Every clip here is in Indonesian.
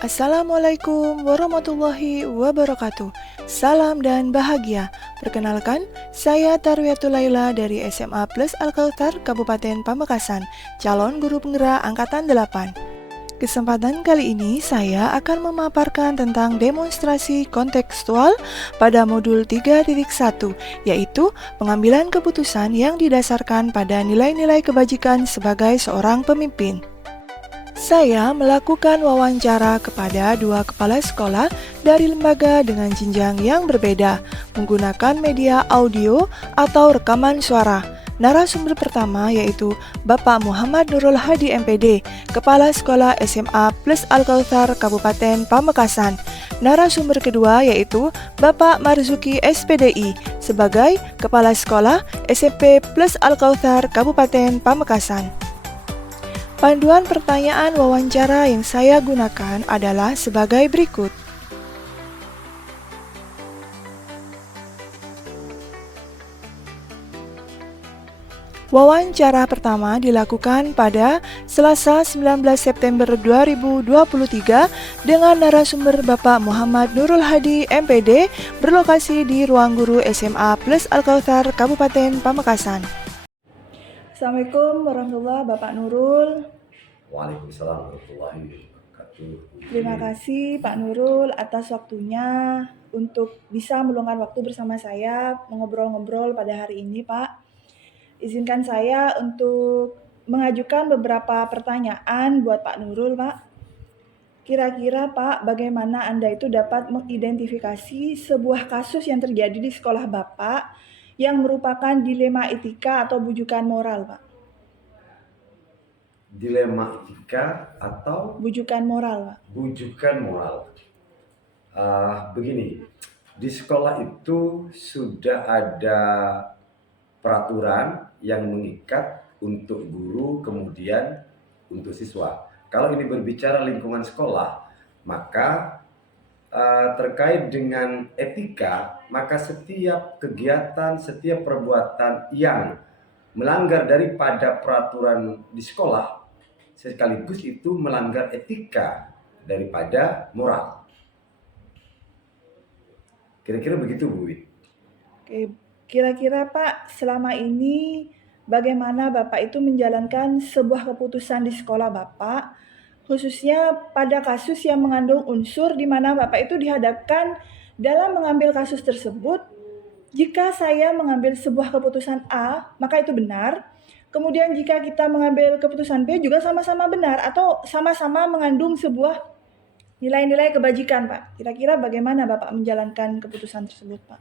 Assalamualaikum warahmatullahi wabarakatuh. Salam dan bahagia. Perkenalkan, saya Tarwiyatul Laila dari SMA Plus Al-Kautsar Kabupaten Pamekasan, calon guru penggerak angkatan 8. Kesempatan kali ini saya akan memaparkan tentang demonstrasi kontekstual pada modul 3.1, yaitu pengambilan keputusan yang didasarkan pada nilai-nilai kebajikan sebagai seorang pemimpin. Saya melakukan wawancara kepada 2 kepala sekolah dari lembaga dengan jenjang yang berbeda, menggunakan media audio atau rekaman suara. Narasumber pertama yaitu Bapak Muhammad Nurul Hadi MPD, Kepala Sekolah SMA Plus Al-Kautsar Kabupaten Pamekasan. Narasumber kedua yaitu Bapak Marzuki SPDI, sebagai Kepala Sekolah SMP Plus Al-Kautsar Kabupaten Pamekasan. Panduan pertanyaan wawancara yang saya gunakan adalah sebagai berikut. Wawancara pertama dilakukan pada Selasa 19 September 2023 dengan narasumber Bapak Muhammad Nurul Hadi MPD berlokasi di Ruang Guru SMA Plus Al-Kautsar Kabupaten Pamekasan. Assalamualaikum warahmatullahi wabarakatuh, Bapak Nurul. Waalaikumsalam warahmatullahi wabarakatuh. Terima kasih Pak Nurul atas waktunya untuk bisa meluangkan waktu bersama saya mengobrol-ngobrol pada hari ini, Pak. Izinkan saya untuk mengajukan beberapa pertanyaan buat Pak Nurul, Pak. Kira-kira Pak, bagaimana Anda itu dapat mengidentifikasi sebuah kasus yang terjadi di sekolah Bapak yang merupakan dilema etika atau bujukan moral, Pak? Dilema etika atau Bujukan moral, Pak. bujukan moral. Begini, di sekolah itu sudah ada peraturan yang mengikat untuk guru kemudian untuk siswa. Kalau ini berbicara lingkungan sekolah, maka terkait dengan etika, maka setiap kegiatan, setiap perbuatan yang melanggar daripada peraturan di sekolah sekaligus itu melanggar etika daripada moral. Kira-kira begitu, Bu Wi. Oke, kira-kira Pak, selama ini bagaimana Bapak itu menjalankan sebuah keputusan di sekolah Bapak, khususnya pada kasus yang mengandung unsur di mana Bapak itu dihadapkan dalam mengambil kasus tersebut, jika saya mengambil sebuah keputusan A, maka itu benar. Kemudian jika kita mengambil keputusan B juga sama-sama benar atau sama-sama mengandung sebuah nilai-nilai kebajikan, Pak. Kira-kira bagaimana Bapak menjalankan keputusan tersebut, Pak?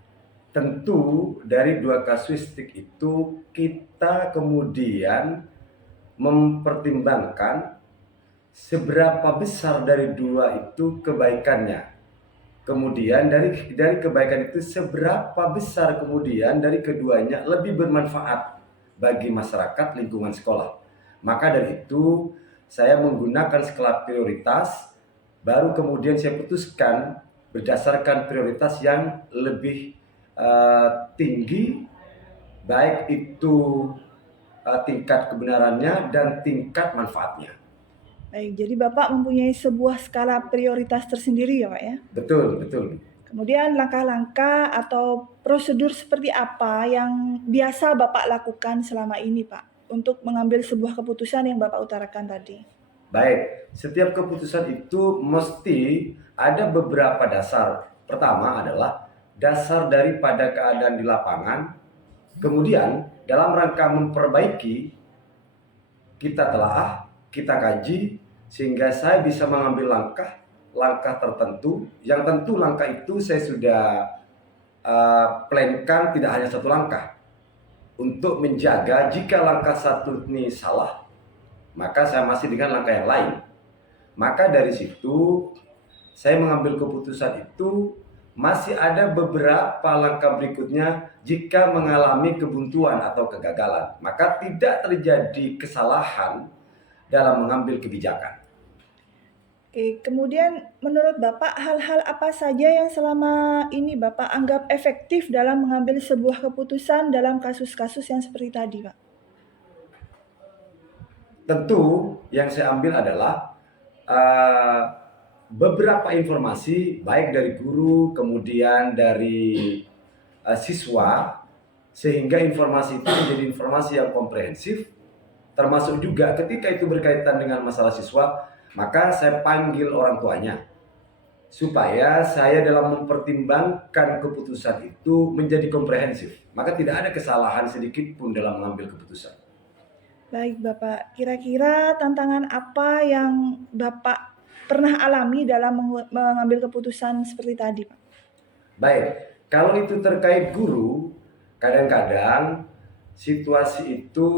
Tentu dari dua kasuistik itu kita kemudian mempertimbangkan seberapa besar dari dua itu kebaikannya. Kemudian dari kebaikan itu seberapa besar kemudian dari keduanya lebih bermanfaat bagi masyarakat lingkungan sekolah. Maka dari itu saya menggunakan skala prioritas, baru kemudian saya putuskan berdasarkan prioritas yang lebih tinggi, baik itu tingkat kebenarannya dan tingkat manfaatnya. Baik, jadi Bapak mempunyai sebuah skala prioritas tersendiri ya Pak ya? Betul, betul. Kemudian langkah-langkah atau prosedur seperti apa yang biasa Bapak lakukan selama ini Pak untuk mengambil sebuah keputusan yang Bapak utarakan tadi? Baik, setiap keputusan itu mesti ada beberapa dasar. Pertama adalah dasar daripada keadaan di lapangan. Kemudian dalam rangka memperbaiki, kita telaah, kita kaji, sehingga saya bisa mengambil langkah tertentu. Yang tentu langkah itu saya sudah plankan tidak hanya satu langkah. Untuk menjaga jika langkah satu ini salah, maka saya masih dengan langkah yang lain. Maka dari situ saya mengambil keputusan itu masih ada beberapa langkah berikutnya jika mengalami kebuntuan atau kegagalan. Maka tidak terjadi kesalahan dalam mengambil kebijakan. Oke, kemudian menurut Bapak hal-hal apa saja yang selama ini Bapak anggap efektif dalam mengambil sebuah keputusan dalam kasus-kasus yang seperti tadi Pak? Tentu yang saya ambil adalah beberapa informasi baik dari guru kemudian dari siswa, sehingga informasi itu menjadi informasi yang komprehensif, termasuk juga ketika itu berkaitan dengan masalah siswa, maka saya panggil orang tuanya supaya saya dalam mempertimbangkan keputusan itu menjadi komprehensif, maka tidak ada kesalahan sedikit pun dalam mengambil keputusan. Baik Bapak, kira-kira tantangan apa yang Bapak pernah alami dalam mengambil keputusan seperti tadi, Pak? Baik, kalau itu terkait guru, kadang-kadang situasi itu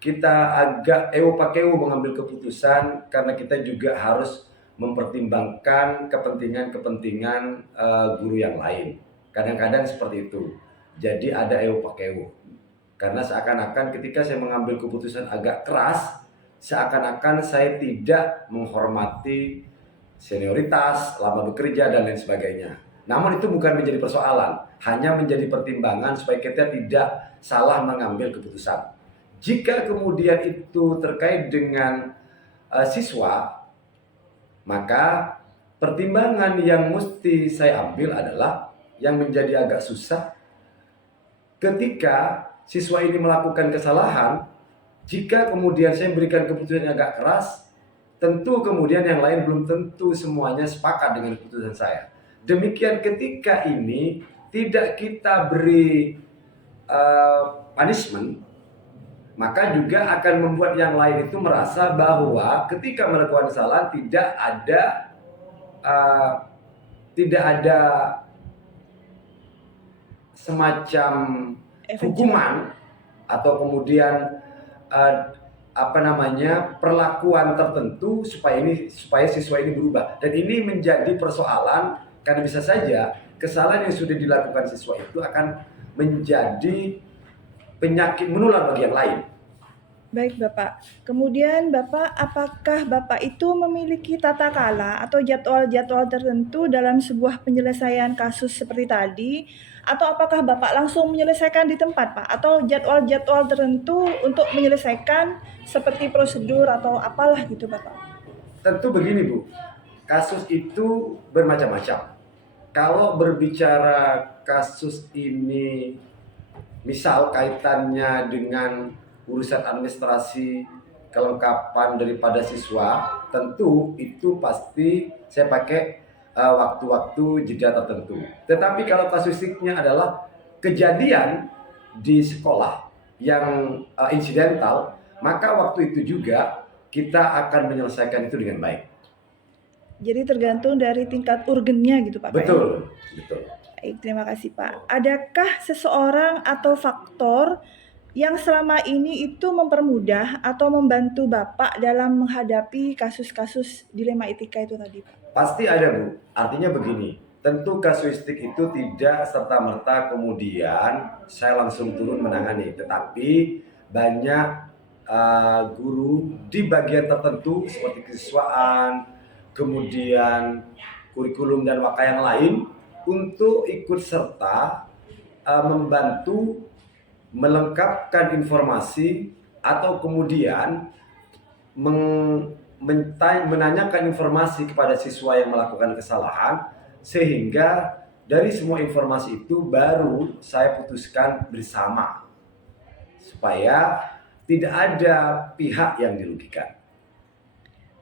kita agak ewo-pakewo mengambil keputusan karena kita juga harus mempertimbangkan kepentingan-kepentingan guru yang lain. Kadang-kadang seperti itu. Jadi ada ewo-pakewo. Karena seakan-akan ketika saya mengambil keputusan agak keras, seakan-akan saya tidak menghormati senioritas, lama bekerja, dan lain sebagainya. Namun itu bukan menjadi persoalan, hanya menjadi pertimbangan supaya kita tidak salah mengambil keputusan. Jika kemudian itu terkait dengan siswa, maka pertimbangan yang mesti saya ambil adalah yang menjadi agak susah ketika siswa ini melakukan kesalahan. Jika kemudian saya berikan keputusan yang agak keras, tentu kemudian yang lain belum tentu semuanya sepakat dengan keputusan saya. Demikian ketika ini tidak kita beri punishment, maka juga akan membuat yang lain itu merasa bahwa ketika melakukan kesalahan tidak ada semacam hukuman atau kemudian perlakuan tertentu supaya siswa ini berubah. Dan ini menjadi persoalan karena bisa saja kesalahan yang sudah dilakukan siswa itu akan menjadi penyakit menular bagi yang lain. Baik Bapak, kemudian Bapak, apakah Bapak itu memiliki tata kala atau jadwal-jadwal tertentu dalam sebuah penyelesaian kasus seperti tadi? Atau apakah Bapak langsung menyelesaikan di tempat Pak? Atau jadwal-jadwal tertentu untuk menyelesaikan seperti prosedur atau apalah gitu Bapak? Tentu begini Bu, kasus itu bermacam-macam. Kalau berbicara kasus ini, misal kaitannya dengan urusan administrasi kelengkapan daripada siswa, tentu itu pasti saya pakai waktu-waktu jeda tertentu. Tetapi kalau kasuistiknya adalah kejadian di sekolah yang insidental, maka waktu itu juga kita akan menyelesaikan itu dengan baik. Jadi tergantung dari tingkat urgennya gitu Pak? Betul, betul. Baik, terima kasih Pak. Adakah seseorang atau faktor yang selama ini itu mempermudah atau membantu Bapak dalam menghadapi kasus-kasus dilema etika itu tadi Pak? Pasti ada Bu, artinya begini, tentu kasuistik itu tidak serta-merta kemudian saya langsung turun menangani, tetapi banyak guru di bagian tertentu seperti kesiswaan, kemudian kurikulum dan waka yang lain untuk ikut serta membantu melengkapkan informasi atau kemudian menanyakan informasi kepada siswa yang melakukan kesalahan, sehingga dari semua informasi itu baru saya putuskan bersama supaya tidak ada pihak yang dirugikan.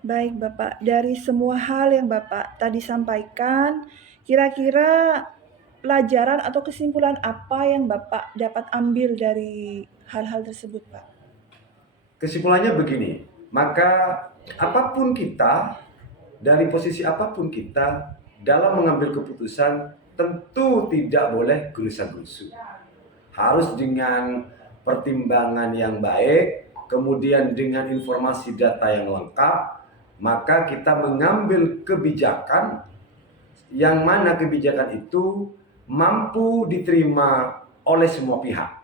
Baik Bapak, dari semua hal yang Bapak tadi sampaikan, kira-kira pelajaran atau kesimpulan apa yang Bapak dapat ambil dari hal-hal tersebut Pak? Kesimpulannya begini, maka apapun kita, dari posisi apapun kita, dalam mengambil keputusan tentu tidak boleh gerusa-gerusu. Harus dengan pertimbangan yang baik, kemudian dengan informasi data yang lengkap, maka kita mengambil kebijakan yang mana kebijakan itu mampu diterima oleh semua pihak.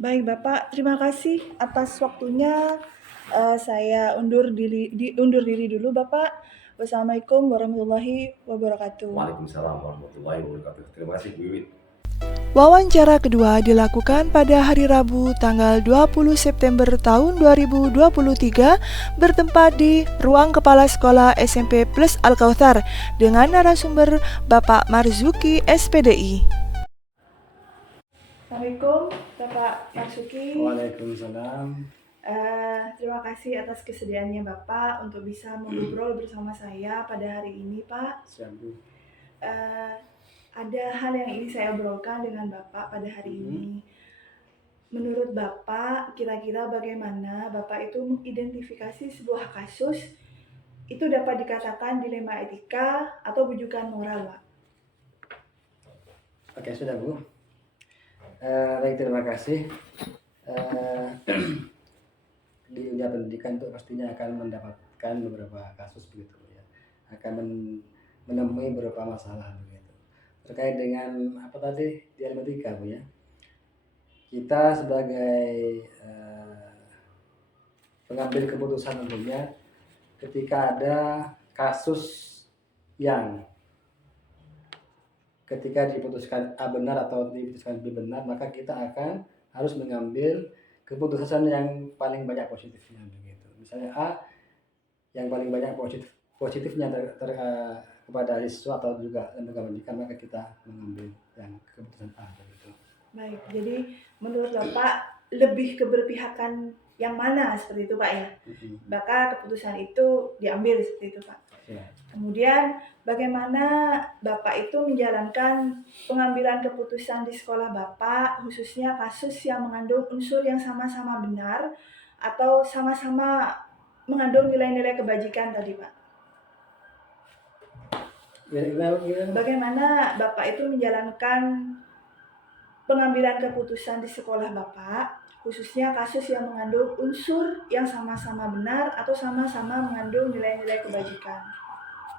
Baik Bapak, terima kasih atas waktunya. Saya undur diri dulu Bapak. Wassalamualaikum warahmatullahi wabarakatuh. Waalaikumsalam warahmatullahi wabarakatuh. Terima kasih Bu Wiwit. Wawancara kedua dilakukan pada hari Rabu tanggal 20 September tahun 2023 bertempat di Ruang Kepala Sekolah SMP Plus Al-Kautsar dengan narasumber Bapak Marzuki SPDI. Assalamualaikum Bapak Marzuki. Waalaikumsalam. Terima kasih atas kesediaannya Bapak untuk bisa mengobrol bersama saya pada hari ini Pak. Siap, Bu. Ada hal yang ingin saya obrolkan dengan Bapak pada hari ini. Menurut Bapak, kira-kira bagaimana Bapak itu mengidentifikasi sebuah kasus itu dapat dikatakan dilema etika atau bujukan moral, Pak? Oke, sudah, Bu. Baik, terima kasih. Di dunia pendidikan itu pastinya akan mendapatkan beberapa kasus begitu ya, akan menemui beberapa masalah begitu terkait dengan apa tadi dialektika, Bu ya. Kita sebagai pengambil keputusan tentunya ketika ada kasus yang ketika diputuskan A benar atau diputuskan B benar, maka kita akan harus mengambil keputusan yang paling banyak positifnya begitu. Misalnya A yang paling banyak positifnya kepada siswa atau juga lembaga pendidikan, maka kita mengambil yang keputusan A begitu. Baik, jadi menurut Bapak lebih keberpihakan yang mana seperti itu Pak ya? Maka keputusan itu diambil seperti itu Pak. Ya. Kemudian bagaimana Bapak itu menjalankan pengambilan keputusan di sekolah Bapak, khususnya kasus yang mengandung unsur yang sama-sama benar atau sama-sama mengandung nilai-nilai kebajikan tadi Pak? Bagaimana Bapak itu menjalankan pengambilan keputusan di sekolah Bapak, khususnya kasus yang mengandung unsur yang sama-sama benar atau sama-sama mengandung nilai-nilai kebajikan?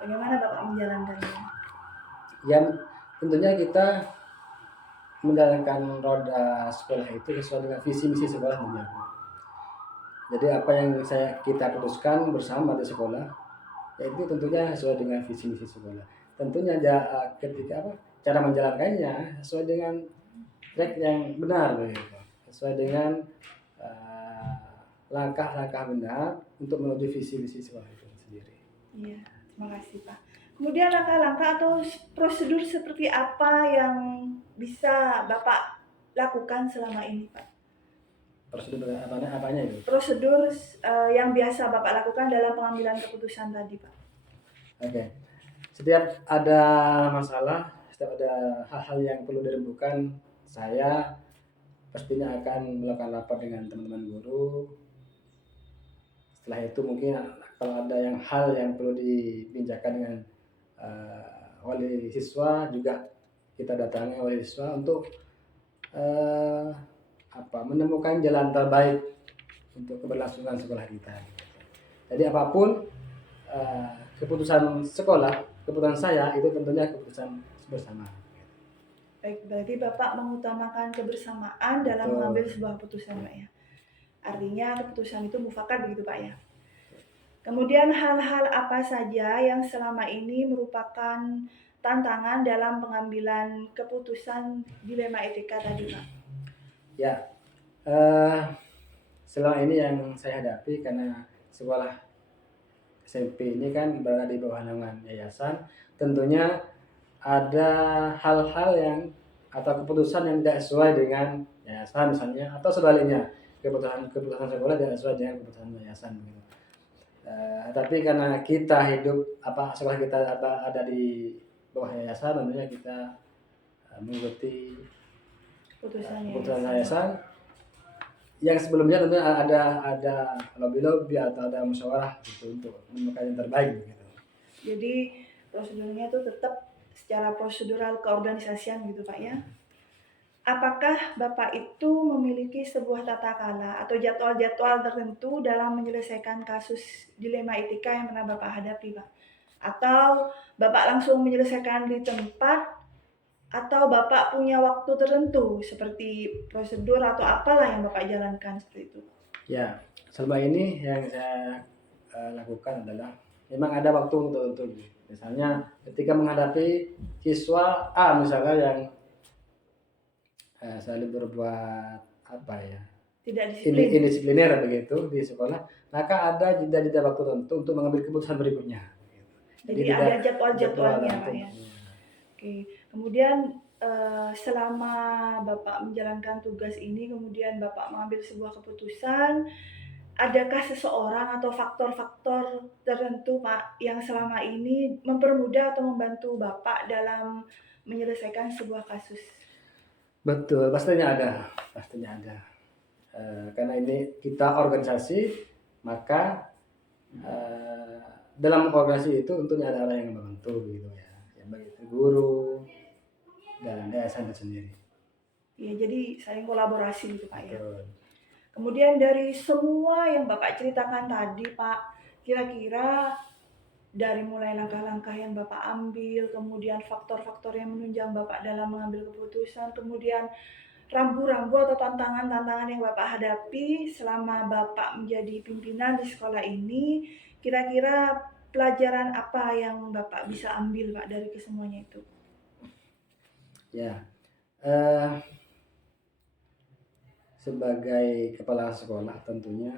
Bagaimana Bapak menjalankannya? Ya, tentunya kita menjalankan roda sekolah itu sesuai dengan visi misi sekolah tentunya. Jadi apa yang kita putuskan bersama di sekolah, yaitu tentunya sesuai dengan visi misi sekolah. Tentunya ketika cara menjalankannya sesuai dengan track yang benar begitu, sesuai dengan langkah-langkah benar untuk menuju visi misi sekolah itu sendiri. Iya, terima kasih Pak. Kemudian langkah-langkah atau prosedur seperti apa yang bisa Bapak lakukan selama ini Pak? Prosedur apanya itu? Prosedur yang biasa Bapak lakukan dalam pengambilan keputusan tadi Pak. Oke. Setiap ada masalah, setiap ada hal-hal yang perlu dirembukan, saya pastinya akan melakukan rapat dengan teman-teman guru. Setelah itu mungkin kalau ada hal yang perlu dibicarakan dengan wali siswa, juga kita datangi wali siswa untuk menemukan jalan terbaik untuk keberlangsungan sekolah kita. Jadi apapun keputusan sekolah, keputusan saya itu tentunya keputusan bersama. Baik, berarti Bapak mengutamakan kebersamaan dalam mengambil sebuah keputusan Pak ya. Artinya keputusan itu mufakat begitu Pak ya. Kemudian hal-hal apa saja yang selama ini merupakan tantangan dalam pengambilan keputusan dilema etika tadi Pak? Ya, selama ini yang saya hadapi karena sekolah SMP ini kan berada di bawah naungan yayasan, tentunya ada hal-hal yang atau keputusan yang tidak sesuai dengan yayasan misalnya, atau sebaliknya keputusan sekolah tidak sesuai dengan keputusan yayasan gitu. Tapi karena kita hidup sekolah kita ada di bawah yayasan, tentunya kita mengikuti keputusan yayasan yang sebelumnya tentunya ada lobby atau ada musyawarah gitu untuk menemukan yang terbaik gitu. Jadi prosedurnya itu tetap secara prosedural keorganisasian gitu Pak ya. Apakah Bapak itu memiliki sebuah tata krama atau jadwal-jadwal tertentu dalam menyelesaikan kasus dilema etika yang pernah Bapak hadapi Pak? Atau Bapak langsung menyelesaikan di tempat, atau Bapak punya waktu tertentu seperti prosedur atau apalah yang Bapak jalankan seperti itu? Ya, selama ini yang saya lakukan adalah memang ada waktu tertentu. Misalnya ketika menghadapi siswa A misalnya yang selalu berbuat apa ya, Tidak disiplin. indisipliner begitu di sekolah, maka ada jeda-jeda waktu tertentu untuk mengambil keputusan berikutnya. Jadi tidak ada jadwal-jadwalnya, jadwal Pak ya. untuk- Oke. Kemudian selama Bapak menjalankan tugas ini, kemudian Bapak mengambil sebuah keputusan, adakah seseorang atau faktor-faktor tertentu, Pak, yang selama ini mempermudah atau membantu Bapak dalam menyelesaikan sebuah kasus? Betul, pastinya ada. Karena ini kita organisasi, maka dalam organisasi itu tentunya ada orang yang membantu gitu ya, yang begitu guru dan yayasan itu sendiri. Ya, jadi saling kolaborasi gitu, Pak ya. Betul. Kemudian dari semua yang Bapak ceritakan tadi, Pak, kira-kira dari mulai langkah-langkah yang Bapak ambil, kemudian faktor-faktor yang menunjang Bapak dalam mengambil keputusan, kemudian rambu-rambu atau tantangan-tantangan yang Bapak hadapi selama Bapak menjadi pimpinan di sekolah ini, kira-kira pelajaran apa yang Bapak bisa ambil, Pak, dari kesemuanya itu? Ya, sebagai kepala sekolah tentunya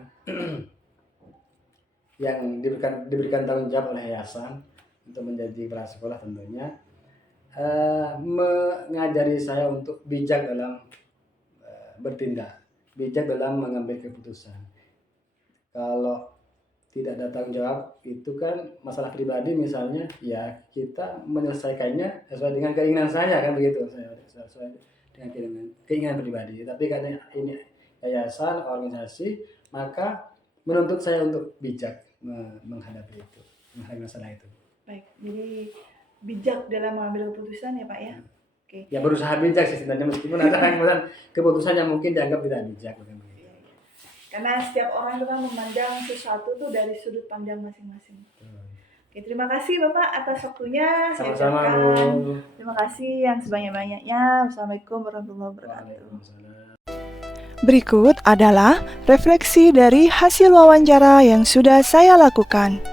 yang diberikan tanggung jawab oleh yayasan untuk menjadi kepala sekolah tentunya mengajari saya untuk bijak dalam bertindak, bijak dalam mengambil keputusan. Kalau tidak ada tanggung jawab itu kan masalah pribadi misalnya, ya kita menyelesaikannya sesuai dengan keinginan saya kan begitu, sesuai dengan keinginan pribadi. Tapi karena ini yayasan, organisasi, maka menuntut saya untuk bijak menghadapi masalah itu. Baik, jadi bijak dalam mengambil keputusan ya, Pak ya. Oke. Ya berusaha bijak sih sebenarnya, meskipun ada keputusan yang mungkin dianggap tidak bijak. Karena setiap orang itu kan memandang sesuatu tuh dari sudut pandang masing-masing. Oke, terima kasih Bapak atas waktunya. Sama-sama, Saya Bu. ucapkan terima kasih yang sebanyak-banyaknya. Wassalamualaikum warahmatullahi wabarakatuh. Waalaikumsalam. Berikut adalah refleksi dari hasil wawancara yang sudah saya lakukan.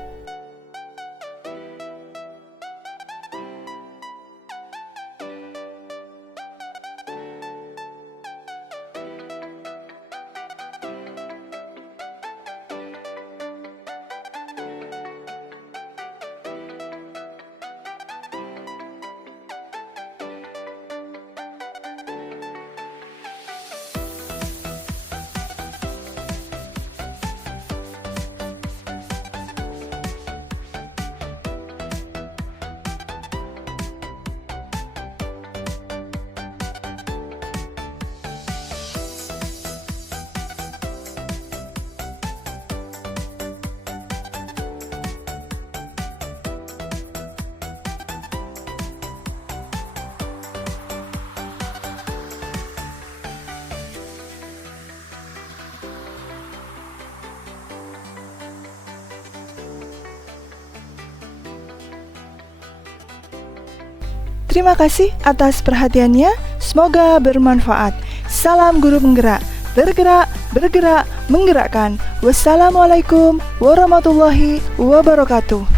Terima kasih atas perhatiannya, semoga bermanfaat. Salam guru penggerak, bergerak, bergerak, menggerakkan. Wassalamualaikum warahmatullahi wabarakatuh.